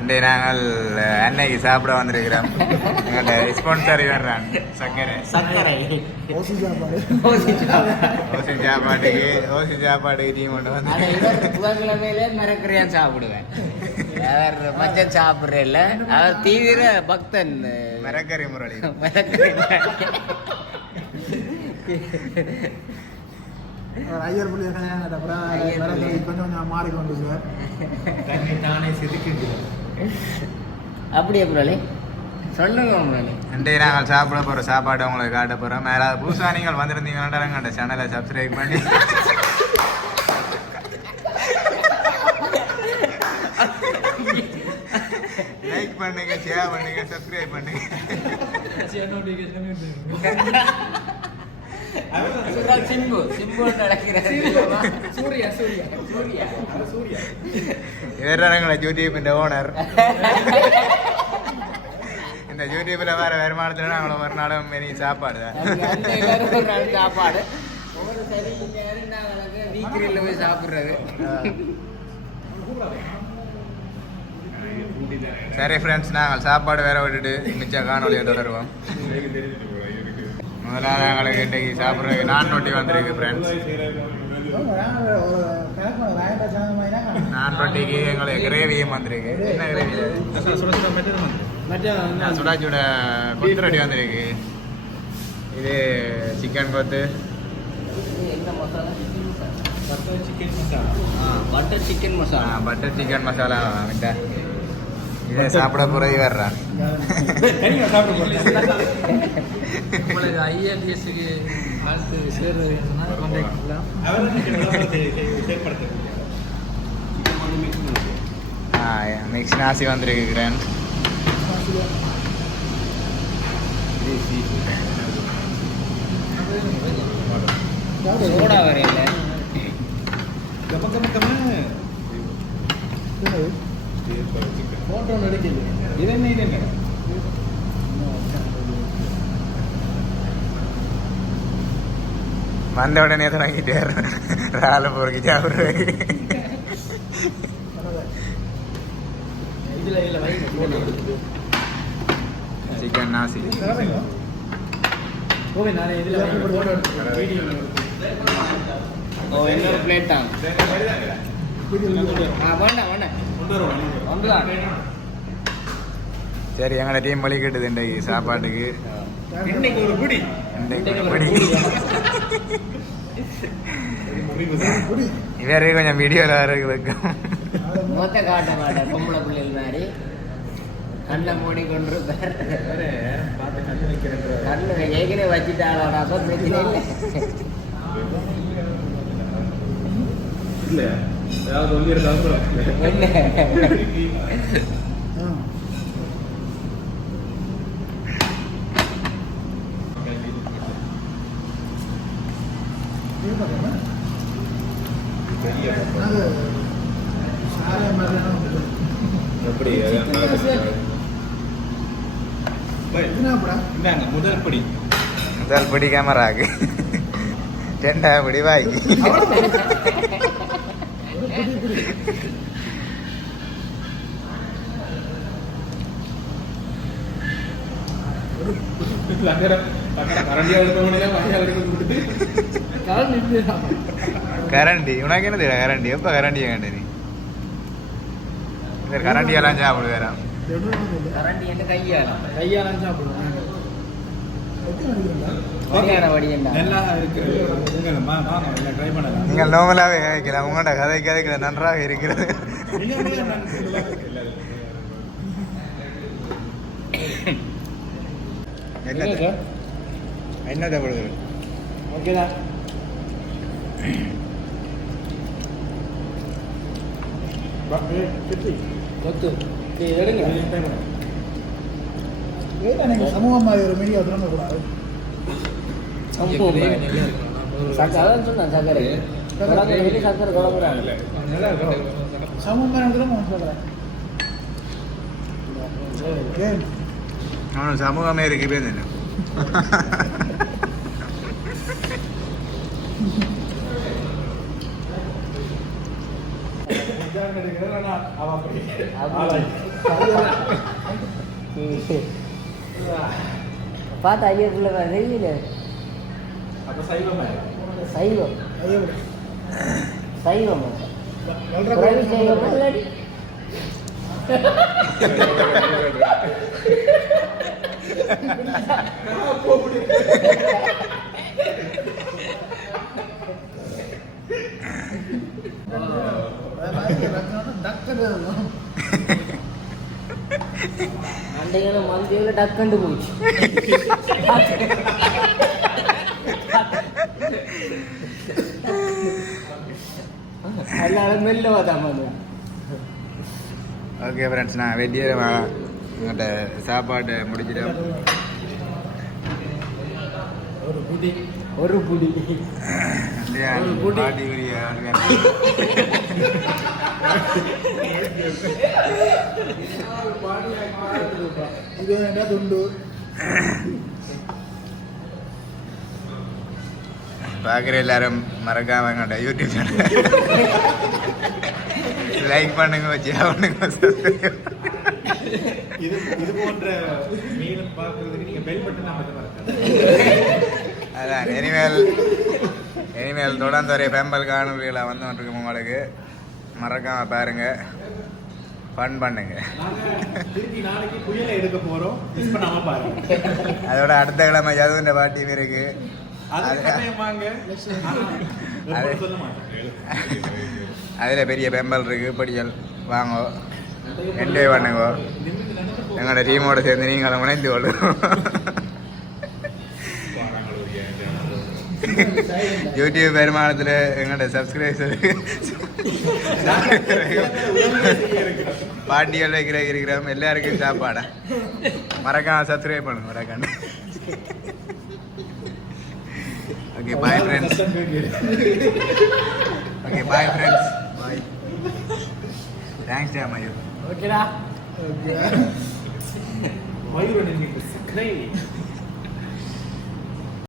இன்றைய நாங்கள் அன்னைக்கு சாப்பிட வந்திருக்கிறோம். எங்கள்ட்ட ஸ்பான்சர் வர்றான் சக்கரை சர்க்கரை ஓசி சாப்பாடு. ஓசி சாப்பாடு. ஓசி சாப்பாட்டுக்கு ஓசி சாப்பாட்டுக்கு டீ கொண்டு வந்து. புதன்கிழமையிலே மரக்கறியான் சாப்பிடுவேன். அவர் மஞ்சள் சாப்பிடுறேல்ல அவர் தீவிர பக்தன். மரக்கறி முரளி. மரக்கறி ஐயர் புள்ளி கல்யாணம் அப்புறம். கொஞ்சம் கொஞ்சம் மாறிக்கொண்டு சார் தன்னை தானே செதுக்கின்றார் அப்படியே முரளி சொல்லுங்க முரளி இன்றைய நாங்கள் சாப்பிட போகிற சாப்பாடு உங்களுக்கு காட்ட போகிறோம் மேலே புதுசாக நீங்கள் வந்திருந்தீங்கன்னா எங்கள்ட்ட சேனலை சப்ஸ்கிரைப் பண்ணி லைக் பண்ணுங்க ஷேர் பண்ணுங்க சப்ஸ்கிரைப் பண்ணுங்க. சிம்பு. சிம்பு நடக்கிறார் சூர்யா சூர்யா. சூர்யா. சூர்யா. இவர் எங்களை யூடியூப்பின் ஓனர். இந்த யூடியூப்ல வர வருமானத்துல நாங்களும் ஒரு நாளும் மெனி சாப்பாடு தான். அந்த எல்லாரும் ஒரு நாள் சாப்பாடு. ஒரு சரி நேரம் நாங்கள் வீக்கிரியில் போய் சாப்பிட்றது. சரி ஃப்ரெண்ட்ஸ் நாங்கள் சாப்பாடு வேற விட்டுட்டு மிச்ச காணொலியை தொடருவோம். முதலாவது எங்களுக்கு இன்றைக்கு சாப்பிட்றதுக்கு நான் ரொட்டி வந்திருக்கு ஃப்ரெண்ட்ஸ் நான் ரொட்டிக்கு எங்களுக்கு கிரேவியும் வந்திருக்கு. என்ன கிரேவி சுடா சுட கொத்து ரொட்டி வந்திருக்கு. இது சிக்கன் கொத்து. என்ன masala chicken masala. Butter chicken masala butter chicken masala இதை சாப்பிட போகிறதே வர்றான் உங்களுக்கு ஐஎல்டிஎஸ்க்கு ஆழ்த்து சேர்றது வேணும்னா கான்டாக்ட் பண்ணலாம் மிக்ஸ் நாசி வந்திருக்கு கிராண்ட் சோடா வரையில போட்டோ நடிக்குது இது என்ன இது என்ன? வந்த உடனே தொடங்கிட்டே ரால பொறுக்கி சாப்பிடுறது இதுல இல்ல? வைங்க போட்டோ எடுத்து சிக்கன் நாசி இன்னொரு பிளேட் தான். வேண்டாம் வேண்டாம். சரி எங்களோட டீம் வழி கட்டுது இன்றைக்கு சாப்பாட்டுக்கு. இன்னைக்கு ஒரு குடி. இன்றைக்கு ஒரு பிடி. இவரே கொஞ்சம் வீடியோவில் வர வைக்கும். முகத்தை காட்ட மாட்டேன் பொம்பளை பிள்ளைகள் மாதிரி. கண்ணை மூடி கொண்டு கண்ணு ஏற்கனவே வச்சுட்டாளாடா அப்போ பிரச்சனை இல்லை. இல்ல. ஏதாவது சொல்லி எப்படி? முதல் படி. முதல் பிடி கேமராக்கு ரெண்டாவது பிடி வாய்க்கு கரண்டியா இருக்கவங்களே வாயா கொடுத்துட்டு கரண்டி உனக்கு என்ன தெரியும் கரண்டி? எப்போ கரண்டி கண்டு நீ? இந்த கரண்டி எல்லாம் சாப்பிடு. வேற கரண்டி என்ன? கையாலாம் சாப்பிடுவோம் நீங்கள் நார்மலாகவே கேட்கலாம். உங்களோட கதை கதைக்கிறது நன்றாக இருக்கிறது. என்னத்தை என்னத்தை கொடுக்குறது நீ எடுங்க. சமூகம் மாதிரி ஒரு மீடியா தொடங்கக்கூடாது அதான் சொன்னேன் சக்கரை. சக்கரை குழம்புறாங்க சமூகம் சொல்கிறேன் அவனுக்கு சமூகமே இருக்கு பேர் என்ன? இதான் கிடைக்கிறது ஆனா அவ அப்படி அப்படி. பார்த்து ஐயா பிள்ளை தெரியல அப்ப சைவமா. சைவம். சைவம் வளர்ற பிறவி பையன் அண்டைகளை மந்தியில் டக்கண்டு போச்சு எல்லாரும் மெல்ல வாதான் ஓகே ஃப்ரெண்ட்ஸ் நான் வெட்டியே உங்கள்கிட்ட சாப்பாடு முடிச்சிட்டேன் ஒரு புடி ஒரு குடி. பாட்டி உரிய துண்டு பார்க்குற எல்லாரும் மறக்காம எங்கள்கிட்ட யூடியூப் சேனல் லைக் பண்ணுங்க ஷேர் பண்ணுங்க subscribe. இது இது போன்ற மீன் பார்க்கறதுக்கு நீங்க பெல் பட்டன் அமைக்க மறக்காது அதான் இனிமேல் இனிமேல் தொடர்ந்து ஒரு பெம்பல் காணொலிகளை வந்து கொண்டிருக்கும் உங்களுக்கு. மறக்காம பாருங்க. ஃபன் பண்ணுங்க. நாங்க திருப்பி நாளைக்கு புயலை எடுக்க போறோம் மிஸ் பண்ணாம பாருங்க அதோட அடுத்த கிழமை ஜதுவிൻ്റെ பாட்டியும் இருக்கு அதில் பெரிய பெம்பல் இருக்கு படியல் வாங்கோ. என்ஜாய் பண்ணுங்க. எங்களோட டீமோட சேர்ந்து நீங்களும் இணைந்து கொள்ளும். யூடியூப் வருமானத்தில் எங்களோட சப்ஸ்கிரைபர் பாட்டிகள் வைக்கிற இருக்கிறோம். எல்லாருக்கும் சாப்பாடா. மறக்காம சப்ஸ்கிரைப் பண்ணுங்க மறக்காம. Okay bye friends okay bye friends bye thanks டே மயூர் ஓகேடா ஓகே என்கின்ற சக்கரை